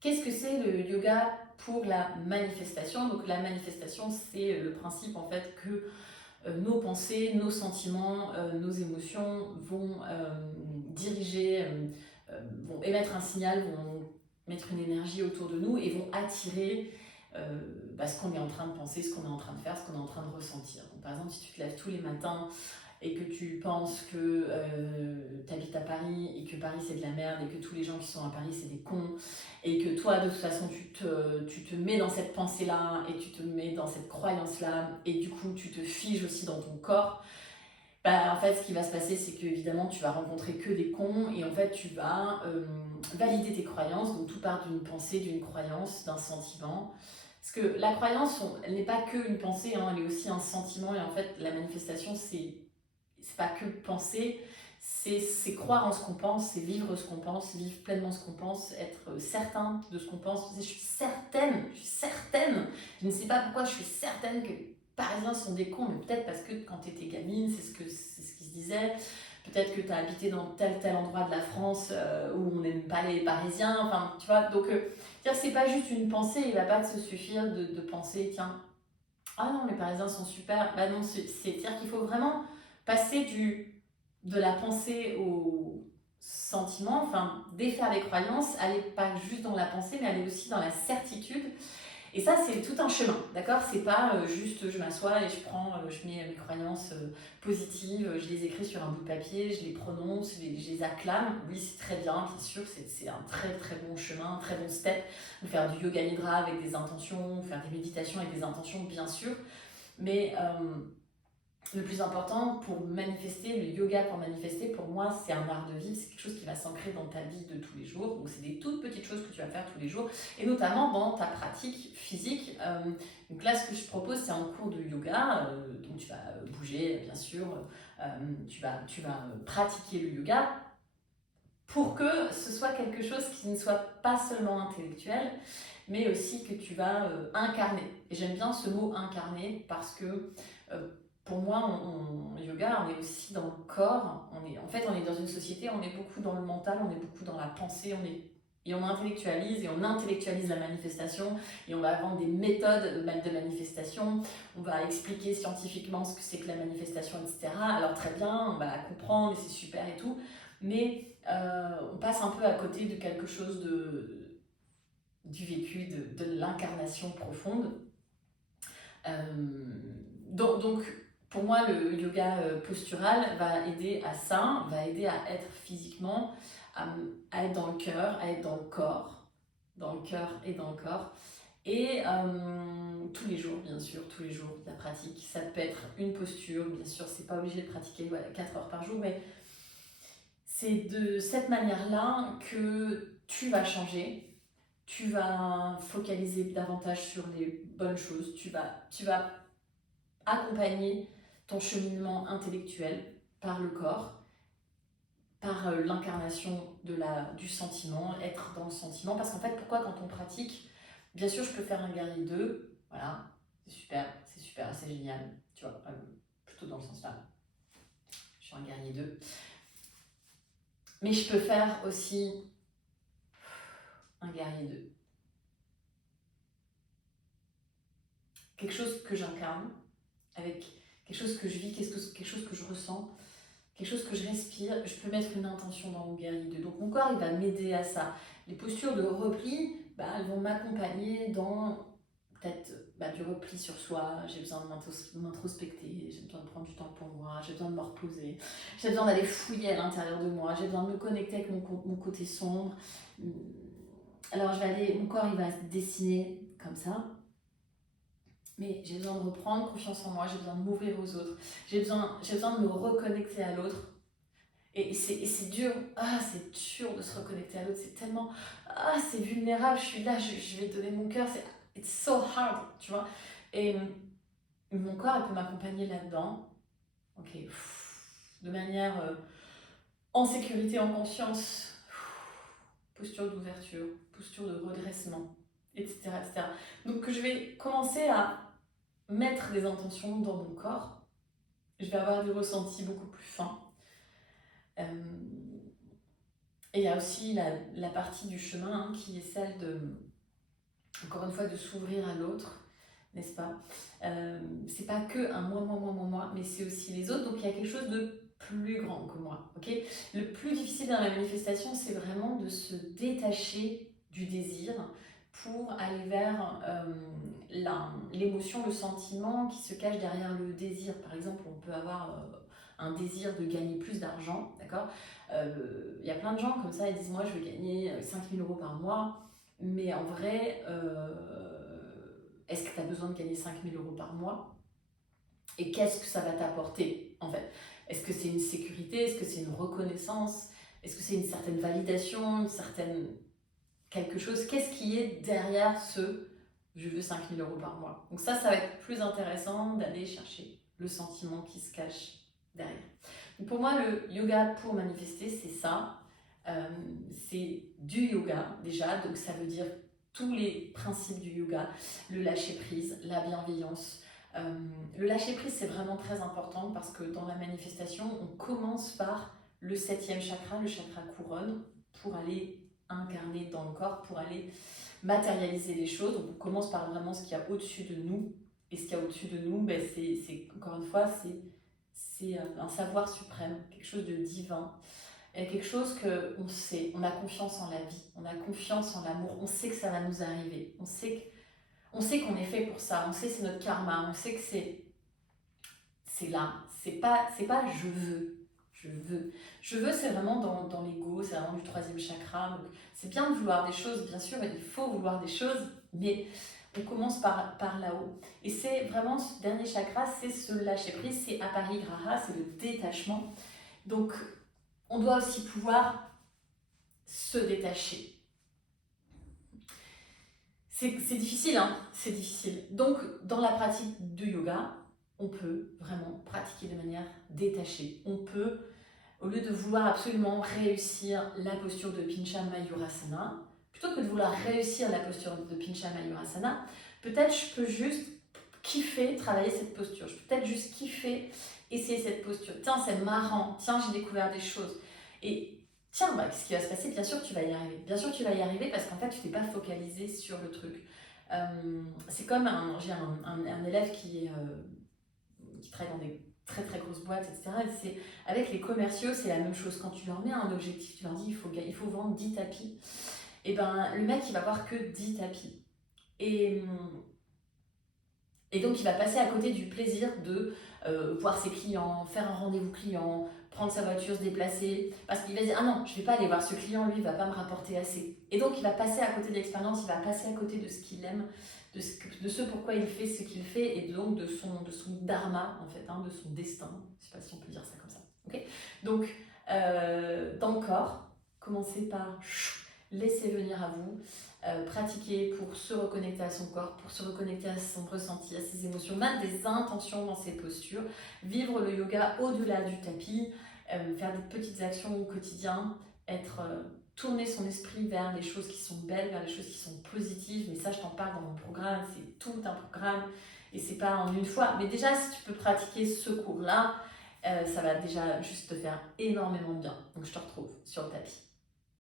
Qu'est-ce que c'est le yoga pour la manifestation? Donc la manifestation, c'est le principe en fait que nos pensées, nos sentiments, nos émotions vont diriger, vont émettre un signal, vont mettre une énergie autour de nous et vont attirer ce qu'on est en train de penser, ce qu'on est en train de faire, ce qu'on est en train de ressentir. Donc, par exemple, si tu te lèves tous les matins et que tu penses que tu habites à Paris et que Paris c'est de la merde et que tous les gens qui sont à Paris c'est des cons et que toi de toute façon tu te mets dans cette pensée là et tu te mets dans cette croyance là et du coup tu te figes aussi dans ton corps, bah, en fait ce qui va se passer c'est que évidemment tu vas rencontrer que des cons et en fait tu vas valider tes croyances. Donc tout part d'une pensée, d'une croyance, d'un sentiment. Parce que la croyance, elle n'est pas que une pensée, hein, elle est aussi un sentiment. Et en fait, la manifestation, c'est pas que penser, c'est croire en ce qu'on pense, c'est vivre ce qu'on pense, vivre pleinement ce qu'on pense, être certain de ce qu'on pense. Je suis certaine, je ne sais pas pourquoi je suis certaine que les Parisiens sont des cons, mais peut-être parce que quand tu étais gamine, c'est ce qui se disait. Peut-être que tu as habité dans tel endroit de la France où on n'aime pas les Parisiens, enfin, tu vois. Donc, c'est pas juste une pensée, il va pas se suffire de penser, tiens, ah non, les Parisiens sont super. Bah non, c'est-à-dire qu'il faut vraiment passer de la pensée au sentiment, enfin défaire les croyances, aller pas juste dans la pensée, mais aller aussi dans la certitude. Et ça, c'est tout un chemin, d'accord? C'est pas juste je m'assois et je mets mes croyances positives, je les écris sur un bout de papier, je les prononce, je les acclame. Oui, c'est très bien sûr, c'est un très très bon chemin, un très bon step. Faire du yoga nidra avec des intentions, faire des méditations avec des intentions, bien sûr. Mais le plus important pour manifester, le yoga pour manifester, pour moi, c'est un art de vivre, c'est quelque chose qui va s'ancrer dans ta vie de tous les jours. Donc, c'est des toutes petites choses que tu vas faire tous les jours, et notamment dans ta pratique physique. Donc là, ce que je propose, c'est un cours de yoga. Donc, tu vas bouger, bien sûr, tu vas pratiquer le yoga pour que ce soit quelque chose qui ne soit pas seulement intellectuel, mais aussi que tu vas incarner. Et j'aime bien ce mot incarner parce que pour moi, en yoga, on est aussi dans le corps. On est dans une société, on est beaucoup dans le mental, on est beaucoup dans la pensée, et on intellectualise la manifestation, et on va vendre des méthodes de manifestation, on va expliquer scientifiquement ce que c'est que la manifestation, etc. Alors très bien, on va la comprendre, et c'est super et tout, mais on passe un peu à côté de quelque chose du vécu, de l'incarnation profonde. Donc, pour moi, le yoga postural va aider à ça, va aider à être physiquement, à être dans le cœur, à être dans le corps, et dans le corps. Et tous les jours, bien sûr, tous les jours, la pratique. Ça peut être une posture, bien sûr, c'est pas obligé de pratiquer 4 heures par jour, mais c'est de cette manière-là que tu vas changer, tu vas focaliser davantage sur les bonnes choses, tu vas accompagner ton cheminement intellectuel par le corps, par l'incarnation du sentiment, être dans le sentiment. Parce qu'en fait, pourquoi quand on pratique, bien sûr, je peux faire un guerrier 2, voilà, c'est super, c'est génial, tu vois, plutôt dans le sens là, je suis un guerrier 2. Mais je peux faire aussi un guerrier 2. Quelque chose que j'incarne, avec quelque chose que je vis, quelque chose que je ressens, quelque chose que je respire. Je peux mettre une intention dans mon guerrier 2. Donc mon corps, il va m'aider à ça. Les postures de repli, elles vont m'accompagner dans peut-être du repli sur soi. J'ai besoin de m'introspecter, j'ai besoin de prendre du temps pour moi, j'ai besoin de me reposer, j'ai besoin d'aller fouiller à l'intérieur de moi, j'ai besoin de me connecter avec mon côté sombre. Alors mon corps, il va se dessiner comme ça. Mais j'ai besoin de reprendre confiance en moi, j'ai besoin de m'ouvrir aux autres, j'ai besoin de me reconnecter à l'autre. Et c'est dur, c'est dur de se reconnecter à l'autre, c'est tellement, c'est vulnérable, je suis là, je vais te donner mon cœur, it's so hard, tu vois. Et mon corps, il peut m'accompagner là-dedans, ok, de manière en sécurité, en confiance, posture d'ouverture, posture de redressement, etc., etc. Donc je vais commencer à mettre des intentions dans mon corps, je vais avoir des ressentis beaucoup plus fins. Et il y a aussi la partie du chemin qui est celle encore une fois, de s'ouvrir à l'autre, n'est-ce pas? C'est pas que un moi, mais c'est aussi les autres. Donc il y a quelque chose de plus grand que moi. Ok. Le plus difficile dans la manifestation, c'est vraiment de se détacher du désir pour aller vers l'émotion, le sentiment qui se cache derrière le désir. Par exemple, on peut avoir un désir de gagner plus d'argent, d'accord? Il y a plein de gens comme ça, ils disent moi je veux gagner 5 000 € par mois, mais en vrai, est-ce que tu as besoin de gagner 5 000 € par mois? Et qu'est-ce que ça va t'apporter en fait? Est-ce que c'est une sécurité? Est-ce que c'est une reconnaissance? Est-ce que c'est une certaine validation, une certaine quelque chose? Qu'est-ce qui est derrière ce je veux 5 000 € par mois? Donc ça va être plus intéressant d'aller chercher le sentiment qui se cache derrière. Donc pour moi, le yoga pour manifester, c'est ça. C'est du yoga déjà, donc ça veut dire tous les principes du yoga, le lâcher prise, la bienveillance. Le lâcher prise, c'est vraiment très important parce que dans la manifestation, on commence par le 7e chakra, le chakra couronne, pour aller incarner dans le corps, pour aller matérialiser les choses. Donc on commence par vraiment ce qu'il y a au-dessus de nous. Et ce qu'il y a au-dessus de nous, ben c'est encore une fois, c'est un savoir suprême, quelque chose de divin. Et quelque chose qu'on sait, on a confiance en la vie, on a confiance en l'amour, on sait que ça va nous arriver, on sait qu'on est fait pour ça, on sait que c'est notre karma, on sait que c'est là, c'est pas je veux, je veux c'est vraiment dans l'ego, c'est vraiment du 3e chakra, donc c'est bien de vouloir des choses, bien sûr, il faut vouloir des choses, mais on commence par là-haut. Et c'est vraiment ce dernier chakra, c'est ce lâcher prise, c'est aparigraha, c'est le détachement. Donc on doit aussi pouvoir se détacher. C'est difficile, hein, c'est difficile. Donc, dans la pratique du yoga, on peut vraiment pratiquer de manière détachée. On peut, au lieu de vouloir absolument réussir la posture de Pincha Mayurasana, plutôt que de vouloir réussir la posture de Pincha Mayurasana, peut-être je peux juste kiffer travailler cette posture. Je peux peut-être juste kiffer essayer cette posture. Tiens, c'est marrant. Tiens, j'ai découvert des choses. Et tiens, bah, ce qui va se passer, bien sûr, tu vas y arriver. Bien sûr, tu vas y arriver parce qu'en fait, tu t'es pas focalisé sur le truc. C'est comme j'ai un élève qui travaille dans des très très grosses boîtes, etc. Et avec les commerciaux, c'est la même chose. Quand tu leur mets un objectif, tu leur dis il faut vendre 10 tapis. Et ben, le mec, il va voir que 10 tapis. Et donc, il va passer à côté du plaisir de voir ses clients, faire un rendez-vous client, prendre sa voiture, se déplacer. Parce qu'il va dire, ah non, je ne vais pas aller voir ce client, lui, il ne va pas me rapporter assez. Et donc, il va passer à côté de l'expérience, il va passer à côté de ce qu'il aime, de ce pourquoi il fait ce qu'il fait, et donc de son dharma, en fait, hein, de son destin. Je ne sais pas si on peut dire ça comme ça. Okay, donc, dans le corps, commencez par laisser venir à vous. Pratiquer pour se reconnecter à son corps, pour se reconnecter à son ressenti, à ses émotions, mettre des intentions dans ses postures, vivre le yoga au-delà du tapis, faire des petites actions au quotidien, tourner son esprit vers les choses qui sont belles, vers les choses qui sont positives. Mais ça, je t'en parle dans mon programme, c'est tout un programme et c'est pas en une fois. Mais déjà, si tu peux pratiquer ce cours-là, ça va déjà juste te faire énormément de bien. Donc je te retrouve sur le tapis.